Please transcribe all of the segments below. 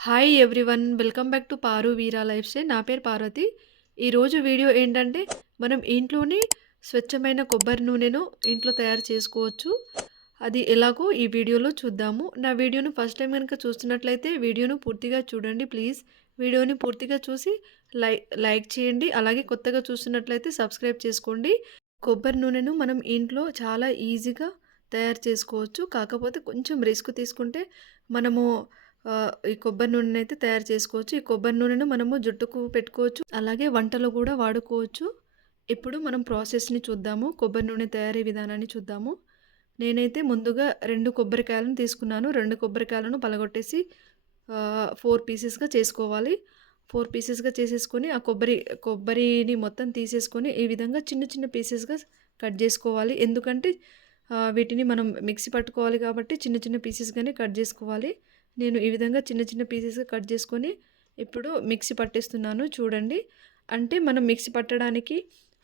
Hi everyone, welcome back to Paru Veera life style. నా పేరు పార్వతి. ఈరోజు వీడియో ఏంటంటే మనం ఇంట్లోనే స్వచ్ఛమైన కొబ్బరి నూనెను ఇంట్లో తయారు చేసుకోవచ్చు. అది ఎలాగో ఈ వీడియోలో చూద్దాము. నా వీడియోను ఫస్ట్ టైం కనుక చూస్తున్నట్లయితే వీడియోను పూర్తిగా చూడండి ప్లీజ్. వీడియోని పూర్తిగా చూసి లైక్ చేయండి. అలాగే కొత్తగా చూస్తున్నట్లయితే సబ్స్క్రైబ్ చేసుకోండి. కొబ్బరి నూనెను మనం ఇంట్లో చాలా ఈజీగా తయారు చేసుకోవచ్చు. కాకపోతే కొంచెం రిస్క్ తీసుకుంటే మనము ఈ కొబ్బరి నూనెనైతే తయారు చేసుకోవచ్చు. ఈ కొబ్బరి నూనెను మనము జుట్టుకు పెట్టుకోవచ్చు. అలాగే వంటలో కూడా వాడుకోవచ్చు. ఇప్పుడు మనం ప్రాసెస్‌ని చూద్దాము. కొబ్బరి నూనె తయారీ విధానాన్ని చూద్దాము. నేనైతే ముందుగా 2 కొబ్బరికాయలను తీసుకున్నాను. 2 కొబ్బరికాయలను పలగొట్టేసి 4 పీసెస్‌గా చేసుకోవాలి. 4 పీసెస్‌గా చేసేసుకొని ఆ కొబ్బరిని మొత్తం తీసేసుకొని ఈ విధంగా చిన్న చిన్న పీసెస్‌గా కట్ చేసుకోవాలి. ఎందుకంటే వీటిని మనం మిక్సీ పట్టుకోవాలి కాబట్టి చిన్న చిన్న పీసెస్‌గానే కట్ చేసుకోవాలి. నేను ఈ విధంగా చిన్న చిన్న పీసెస్‌గా కట్ చేసుకొని ఇప్పుడు మిక్సీ పట్టేస్తున్నాను చూడండి. అంటే మనం మిక్సీ పట్టడానికి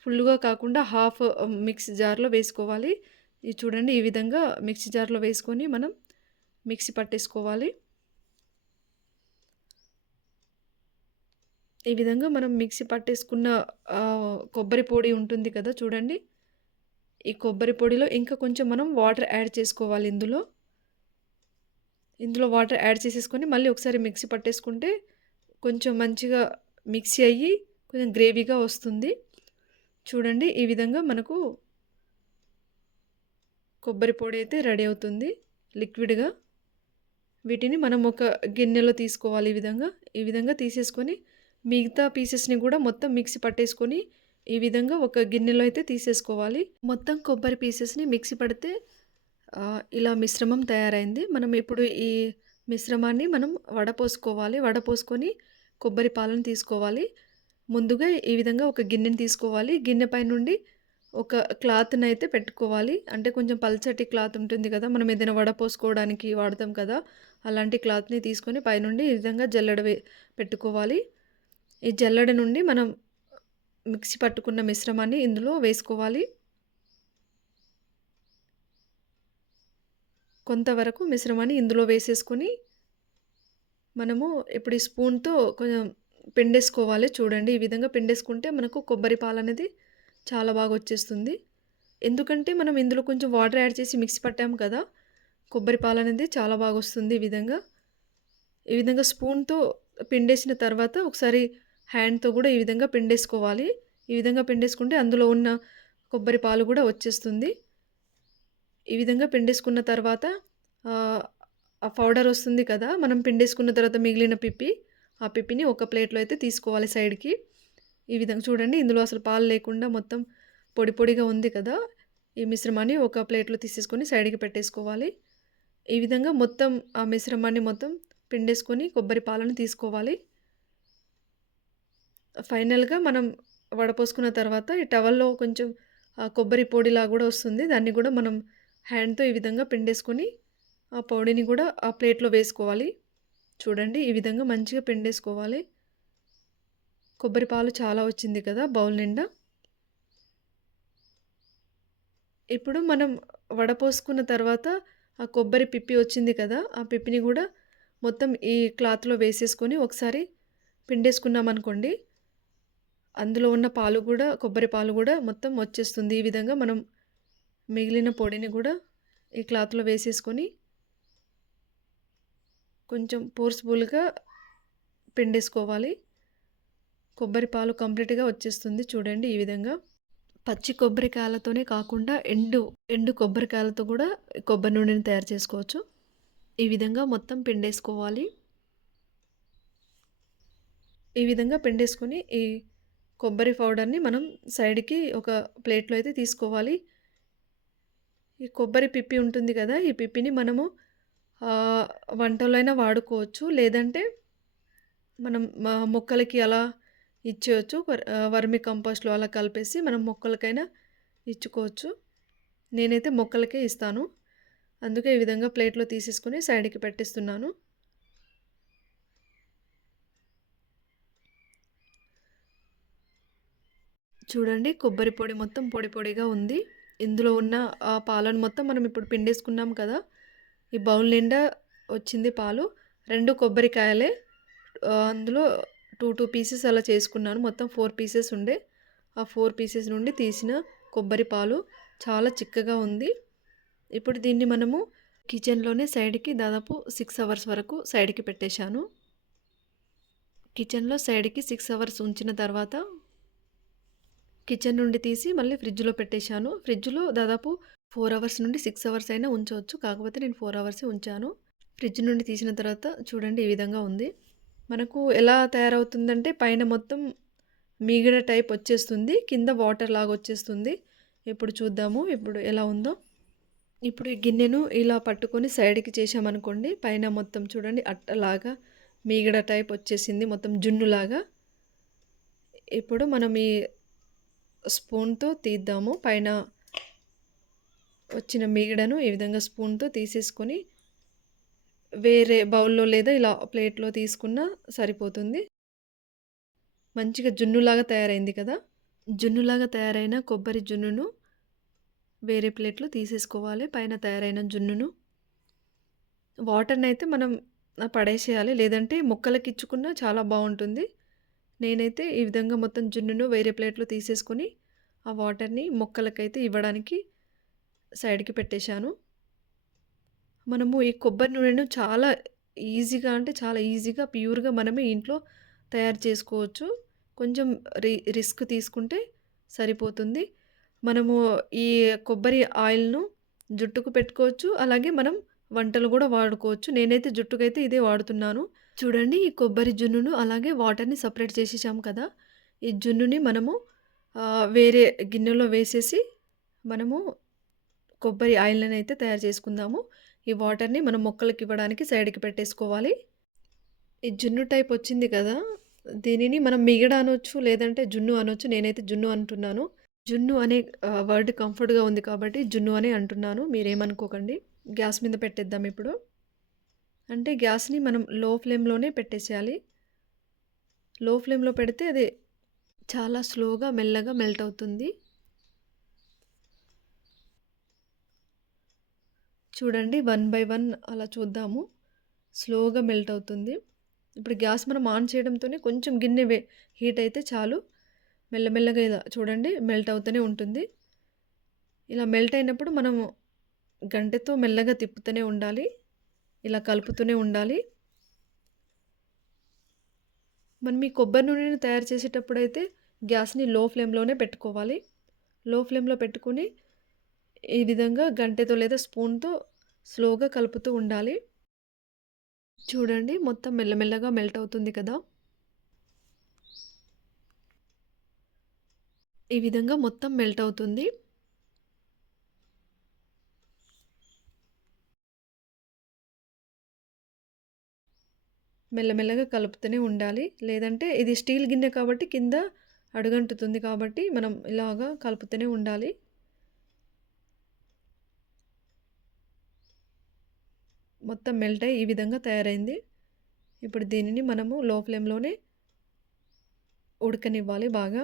ఫుల్‌గా కాకుండా హాఫ్ మిక్సీ జార్‌లో వేసుకోవాలి. ఇది చూడండి, ఈ విధంగా మిక్సీ జార్‌లో వేసుకొని మనం మిక్సీ పట్టేసుకోవాలి. ఈ విధంగా మనం మిక్సీ పట్టేసుకున్న కొబ్బరి పొడి ఉంటుంది కదా చూడండి. ఈ కొబ్బరి పొడిలో ఇంకా కొంచెం మనం వాటర్ యాడ్ చేసుకోవాలి ఇందులో వాటర్ యాడ్ చేసేసుకొని మళ్ళీ ఒకసారి మిక్సీ పట్టేసుకుంటే కొంచెం మంచిగా మిక్సీ అయ్యి కొంచెం గ్రేవీగా వస్తుంది. చూడండి, ఈ విధంగా మనకు కొబ్బరి పొడి అయితే రెడీ అవుతుంది లిక్విడ్గా. వీటిని మనం ఒక గిన్నెలో తీసుకోవాలి. ఈ విధంగా తీసేసుకొని మిగతా పీసెస్ని కూడా మొత్తం మిక్సీ పట్టేసుకొని ఈ విధంగా ఒక గిన్నెలో అయితే తీసేసుకోవాలి. మొత్తం కొబ్బరి పీసెస్ని మిక్సీ పడితే ఇలా మిశ్రమం తయారైంది. మనం ఇప్పుడు ఈ మిశ్రమాన్ని మనం వడపోసుకొని కొబ్బరి పాలను తీసుకోవాలి. ముందుగా ఈ విధంగా ఒక గిన్నెని తీసుకోవాలి. గిన్నె పై నుండి ఒక క్లాత్‌ని అయితే పెట్టుకోవాలి. అంటే కొంచెం పల్చటి క్లాత్ ఉంటుంది కదా, మనం ఏదైనా వడపోసుకోవడానికి వాడతాం కదా, అలాంటి క్లాత్‌ని తీసుకొని పైనుండి ఈ విధంగా పెట్టుకోవాలి. ఈ జల్లెడ నుండి మనం మిక్సీ పట్టుకున్న మిశ్రమాన్ని ఇందులో వేసుకోవాలి. కొంతవరకు మిశ్రమాన్ని ఇందులో వేసేసుకొని మనము ఇప్పుడు ఈ స్పూన్‌తో కొంచెం పిండేసుకోవాలి. చూడండి, ఈ విధంగా పిండేసుకుంటే మనకు కొబ్బరి పాలనేది చాలా బాగా వచ్చేస్తుంది. ఎందుకంటే మనం ఇందులో కొంచెం వాటర్ యాడ్ చేసి మిక్సీ పట్టాము కదా, కొబ్బరి పాలనేది చాలా బాగా వస్తుంది. ఈ విధంగా స్పూన్‌తో పిండేసిన తర్వాత ఒకసారి హ్యాండ్‌తో కూడా ఈ విధంగా పిండేసుకోవాలి. ఈ విధంగా పిండేసుకుంటే అందులో ఉన్న కొబ్బరి పాలు కూడా వచ్చేస్తుంది. ఈ విధంగా పిండేసుకున్న తర్వాత ఆ పౌడర్ వస్తుంది కదా, మనం పిండేసుకున్న తర్వాత మిగిలిన ఆ పిప్పిని ఒక ప్లేట్‌లో అయితే తీసుకోవాలి సైడ్‌కి. ఈ విధంగా చూడండి, ఇందులో అసలు పాలు లేకుండా మొత్తం పొడి పొడిగా ఉంది కదా, ఈ మిశ్రమాన్ని ఒక ప్లేట్‌లో తీసేసుకొని సైడ్‌కి పెట్టేసుకోవాలి. ఈ విధంగా మొత్తం ఆ మిశ్రమాన్ని మొత్తం పిండేసుకొని కొబ్బరి పాలను తీసుకోవాలి. ఫైనల్‌గా మనం వడపోసుకున్న తర్వాత ఈ టవల్‌లో కొంచెం కొబ్బరి పొడిలా కూడా వస్తుంది. దాన్ని కూడా మనం హ్యాండ్‌తో ఈ విధంగా పిండేసుకొని ఆ పొడిని కూడా ఆ ప్లేట్‌లో వేసుకోవాలి. చూడండి, ఈ విధంగా మంచిగా పిండేసుకోవాలి. కొబ్బరి పాలు చాలా వచ్చింది కదా బౌల్ నిండా. ఇప్పుడు మనం వడపోసుకున్న తర్వాత ఆ కొబ్బరి పిప్పి వచ్చింది కదా, ఆ పిప్పిని కూడా మొత్తం ఈ క్లాత్‌లో వేసేసుకొని ఒకసారి పిండేసుకున్నామనుకోండి, అందులో ఉన్న పాలు కూడా కొబ్బరి పాలు కూడా మొత్తం వచ్చేస్తుంది. ఈ విధంగా మనం మిగిలిన పొడిని కూడా ఈ క్లాత్‌లో వేసేసుకొని కొంచెం ఫోర్స్‌ఫుల్‌గా పిండేసుకోవాలి. కొబ్బరి పాలు కంప్లీట్‌గా వచ్చేస్తుంది చూడండి ఈ విధంగా. పచ్చి కొబ్బరికాయలతోనే కాకుండా ఎండు కొబ్బరికాయలతో కూడా కొబ్బరి నూనెని తయారు చేసుకోవచ్చు. ఈ విధంగా మొత్తం పిండేసుకోవాలి. ఈ విధంగా పిండేసుకొని ఈ కొబ్బరి పౌడర్‌ని మనం సైడ్‌కి ఒక ప్లేట్‌లో అయితే తీసుకోవాలి. ఈ కొబ్బరి పిప్పి ఉంటుంది కదా, ఈ పిప్పిని మనము వంటలో అయినా వాడుకోవచ్చు. లేదంటే మనం మొక్కలకి అలా ఇచ్చేయొచ్చు. వర్మి కంపోస్ట్‌లో అలా కలిపేసి మనం మొక్కలకైనా ఇచ్చుకోవచ్చు. నేనైతే మొక్కలకే ఇస్తాను. అందుకే ఈ విధంగా ప్లేట్‌లో తీసేసుకొని సైడ్‌కి పెట్టేస్తున్నాను. చూడండి, కొబ్బరి పొడి మొత్తం పొడి పొడిగా ఉంది. ఇందులో ఉన్న ఆ పాలను మొత్తం మనం ఇప్పుడు పిండేసుకున్నాం కదా, ఈ బౌల్ నిండా వచ్చింది పాలు. 2 కొబ్బరికాయలే. అందులో 2 పీసెస్ అలా చేసుకున్నాను. మొత్తం 4 పీసెస్ ఉండే. ఆ 4 పీసెస్ నుండి తీసిన కొబ్బరి పాలు చాలా చిక్కగా ఉంది. ఇప్పుడు దీన్ని మనము కిచెన్‌లోనే సైడ్‌కి దాదాపు 6 అవర్స్ వరకు సైడ్‌కి పెట్టేశాను. కిచెన్‌లో సైడ్‌కి 6 అవర్స్ ఉంచిన తర్వాత కిచెన్ నుండి తీసి మళ్ళీ ఫ్రిడ్జ్‌లో పెట్టేశాను. ఫ్రిడ్జ్‌లో దాదాపు 4 అవర్స్ నుండి 6 అవర్స్ అయినా ఉంచవచ్చు. కాకపోతే నేను 4 అవర్సే ఉంచాను. ఫ్రిడ్జ్ నుండి తీసిన తర్వాత చూడండి ఈ విధంగా ఉంది. మనకు ఎలా తయారవుతుందంటే పైన మొత్తం మీగడ టైప్ వచ్చేస్తుంది. కింద వాటర్ లాగా వచ్చేస్తుంది. ఇప్పుడు చూద్దాము ఇప్పుడు ఎలా ఉందో. ఇప్పుడు ఈ గిన్నెను ఇలా పట్టుకొని సైడ్‌కి చేశామనుకోండి. పైన మొత్తం చూడండి అట్టలాగా మీగడ టైప్ వచ్చేసింది. మొత్తం జున్నులాగా. ఇప్పుడు మనం ఈ స్పూన్‌తో తీద్దాము. పైన వచ్చిన మీగడను ఈ విధంగా స్పూన్‌తో తీసేసుకొని వేరే బౌల్‌లో లేదా ఇలా ప్లేట్‌లో తీసుకున్నా సరిపోతుంది. మంచిగా జున్నులాగా తయారైంది కదా! జున్నులాగా తయారైన కొబ్బరి జున్నును వేరే ప్లేట్‌లో తీసేసుకోవాలి. పైన తయారైన జున్నును. వాటర్‌నైతే మనం పడేసేయాలి. లేదంటే మొక్కలకిచ్చుకున్నా చాలా బావుంటుంది. నేనైతే ఈ విధంగా మొత్తం జున్నును వేరే ప్లేట్‌లో తీసేసుకొని, ఆ వాటర్‌ని మొక్కలకైతే ఇవ్వడానికి సైడ్‌కి పెట్టేశాను. మనము ఈ కొబ్బరి నూనెను చాలా ఈజీగా అంటే చాలా ఈజీగా, ప్యూర్‌గా మనమే ఇంట్లో తయారు చేసుకోవచ్చు. కొంచెం రిస్క్ తీసుకుంటే సరిపోతుంది. మనము ఈ కొబ్బరి ఆయిల్‌ను జుట్టుకు పెట్టుకోవచ్చు. అలాగే మనం వంటలు గూడా వాడుకోవచ్చు. నేనైతే జుట్టుకైతే ఇదే వాడుతున్నాను. చూడండి ఈ కొబ్బరి జున్నును అలాగే వాటర్‌ని సెపరేట్ చేసేసాం కదా! ఈ జున్నుని మనము వేరే గిన్నెలో వేసేసి మనము కొబ్బరి ఆయిల్‌నైతే తయారు చేసుకుందాము. ఈ వాటర్‌ని మనం మొక్కలకివ్వడానికి సైడ్‌కి పెట్టేసుకోవాలి. ఈ జున్ను టైప్ వచ్చింది కదా! దీనిని మనం మిగడ అనొచ్చు, లేదంటే జున్ను అనొచ్చు. నేనైతే జున్ను అంటున్నాను. జున్ను అనే వర్డ్ కంఫర్ట్‌గా ఉంది కాబట్టి జున్ను అనే అంటున్నాను. మీరేమనుకోకండి. గ్యాస్ మీద పెట్టేద్దాం ఇప్పుడు. అంటే గ్యాస్‌ని మనం లో ఫ్లేమ్‌లోనే పెట్టేసేయాలి. లో ఫ్లేమ్‌లో పెడితే అది చాలా స్లోగా మెల్లగా మెల్ట్ అవుతుంది. చూడండి 1 బై 1 అలా చూద్దాము. స్లోగా మెల్ట్ అవుతుంది. ఇప్పుడు గ్యాస్ మనం ఆన్ చేయడంతోనే కొంచెం గిన్నె హీట్ అయితే చాలు. మెల్లమెల్లగా ఇలా చూడండి మెల్ట్ అవుతూనే ఉంటుంది. ఇలా మెల్ట్ అయినప్పుడు మనము గంటెతో మెల్లగా తిప్పుతూనే ఉండాలి. ఇలా కలుపుతూనే ఉండాలి. మనం ఈ కొబ్బరి నూనెను తయారు చేసేటప్పుడైతే గ్యాస్‌ని లో ఫ్లేమ్‌లోనే పెట్టుకోవాలి. లో ఫ్లేమ్‌లో పెట్టుకొని ఈ విధంగా గంటెతో లేదా స్పూన్‌తో స్లోగా కలుపుతూ ఉండాలి. చూడండి మొత్తం మెల్లమెల్లగా మెల్ట్ అవుతుంది కదా! ఈ విధంగా మొత్తం మెల్ట్ అవుతుంది. మెల్లమెల్లగా కలుపుతూనే ఉండాలి. లేదంటే ఇది స్టీల్ గిన్నె కాబట్టి కింద అడుగంటుతుంది కాబట్టి మనం ఇలాగా కలుపుతూనే ఉండాలి. మొత్తం మెల్ట్ అయ్యి ఈ విధంగా తయారైంది. ఇప్పుడు దీనిని మనము లో ఫ్లేమ్‌లోనే ఉడకనివ్వాలి బాగా.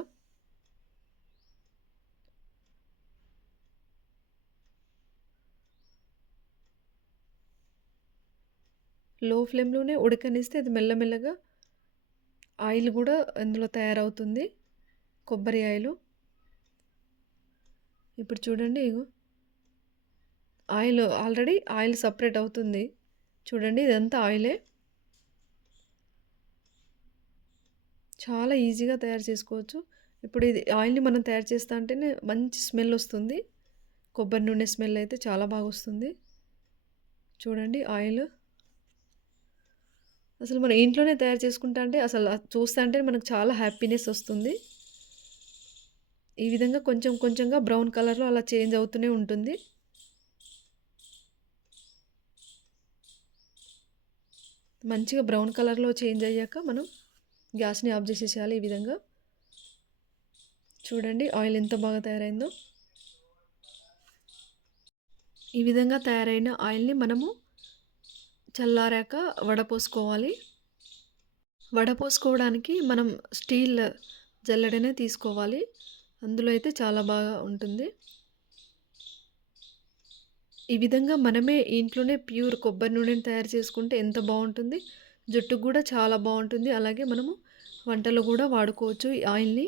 లో ఫ్లేమ్‌లోనే ఉడకనిస్తే అది మెల్లమెల్లగా ఆయిల్ గూడా అందులో తయారవుతుంది. కొబ్బరి ఆయిలు. ఇప్పుడు చూడండి ఇగో ఆల్రెడీ ఆయిల్ సెపరేట్ అవుతుంది. చూడండి ఇదంతా ఆయిలే. చాలా ఈజీగా తయారు చేసుకోవచ్చు. ఇప్పుడు ఇది ఆయిల్‌ని మనం తయారు చేస్తా ఉంటేనే మంచి స్మెల్ ఒస్తుంది. కొబ్బరి నూనె స్మెల్ అయితే చాలా బాగొస్తుంది. చూడండి ఆయిలు. అసలు మన ఇంట్లోనే తయారు చేసుకుంటా అంటే అసలు చూస్తాంటే మనకు చాలా హ్యాపీనెస్ ఒస్తుంది. ఈ విధంగా కొంచెం కొంచెంగా బ్రౌన్ కలర్‌లో అలా చేంజ్ అవుతూనే ఉంటుంది. మంచిగా బ్రౌన్ కలర్‌లో చేంజ్ అయ్యాక మనం గ్యాస్‌ని ఆఫ్ జేసేసేయాలి ఈ విధంగా. చూడండి ఆయిల్ ఎంత బాగా తయారైందో. ఈ విధంగా తయారైన ఆయిల్‌ని మనము చల్లారాక వడపోసుకోవాలి. వడపోసుకోవడానికి మనం స్టీల్ జల్లెడనే తీసుకోవాలి. అందులో అయితే చాలా బాగా ఉంటుంది. ఈ విధంగా మనమే ఇంట్లోనే ప్యూర్ కొబ్బరి నూనెని తయారు చేసుకుంటే ఎంత బావుంటుంది. జుట్టుకు కూడా చాలా బాగుంటుంది. అలాగే మనము వంటలో కూడా వాడుకోవచ్చు ఈ ఆయిల్‌ని.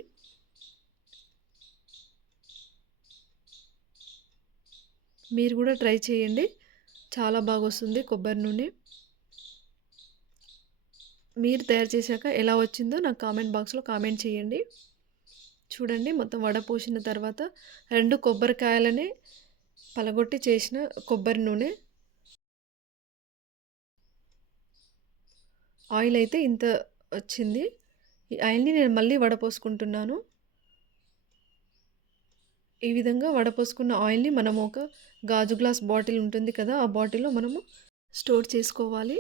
మీరు కూడా ట్రై చేయండి. చాలా బాగొస్తుంది కొబ్బరి నూనె. మీరు తయారు చేశాక ఎలా వచ్చిందో నాకు కామెంట్ బాక్స్‌లో కామెంట్ చేయండి. చూడండి మొత్తం వడపోసిన తర్వాత 2 కొబ్బరికాయలని పలగొట్టి చేసిన కొబ్బరి నూనె. ఆయిల్ అయితే ఇంత వచ్చింది. ఈ ఆయిల్‌ని నేను మళ్ళీ వడపోసుకుంటున్నాను. ఈ విధంగా వడపోసుకున్న ఆయిల్‌ని మనము ఒక గాజు గ్లాస్ బాటిల్ ఉంటుంది కదా! ఆ బాటిల్‌లో మనము స్టోర్ చేసుకోవాలి.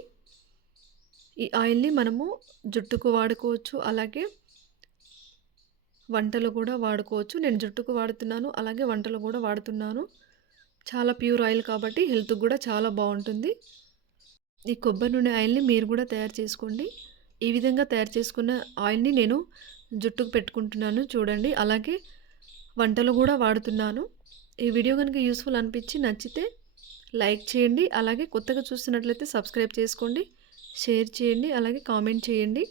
ఈ ఆయిల్‌ని మనము జుట్టుకు వాడుకోవచ్చు. అలాగే వంటలో కూడా వాడుకోవచ్చు. నేను జుట్టుకు వాడుతున్నాను. అలాగే వంటలో కూడా వాడుతున్నాను. చాలా ప్యూర్ ఆయిల్ కాబట్టి హెల్త్‌కి కూడా చాలా బావుంటుంది. ఈ కొబ్బరి నూనె ఆయిల్‌ని మీరు కూడా తయారు చేసుకోండి. ఈ విధంగా తయారు చేసుకున్న ఆయిల్‌ని నేను జుట్టుకు పెట్టుకుంటున్నాను చూడండి. అలాగే వంటలో కూడా వాడుతున్నాను. ఈ వీడియో గనుక యూజ్‌ఫుల్ అనిపించి నచ్చితే లైక్ చేయండి. అలాగే కొత్తగా చూస్తున్నట్లయితే సబ్స్క్రైబ్ చేసుకోండి. షేర్ చేయండి. అలాగే కామెంట్ చేయండి.